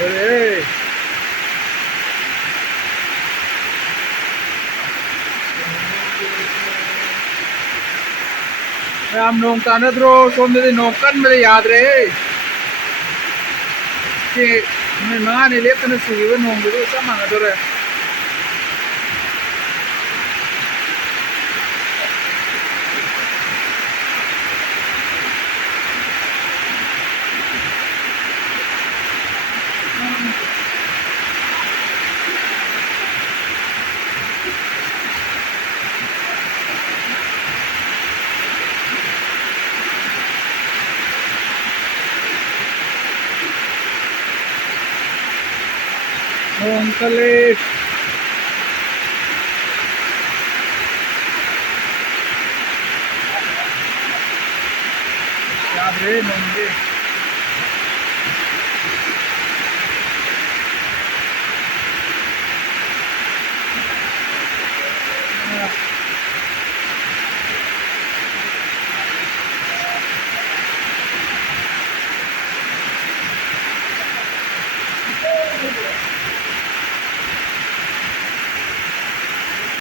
Ơi, राम नोंग ताना द्रो सोम दे नोकन मेरे याद रहे कि मैं मां ने लेकर सुबह नोंग दे सब मांगा तो रहे नोंग कले याद रहे नोंग दे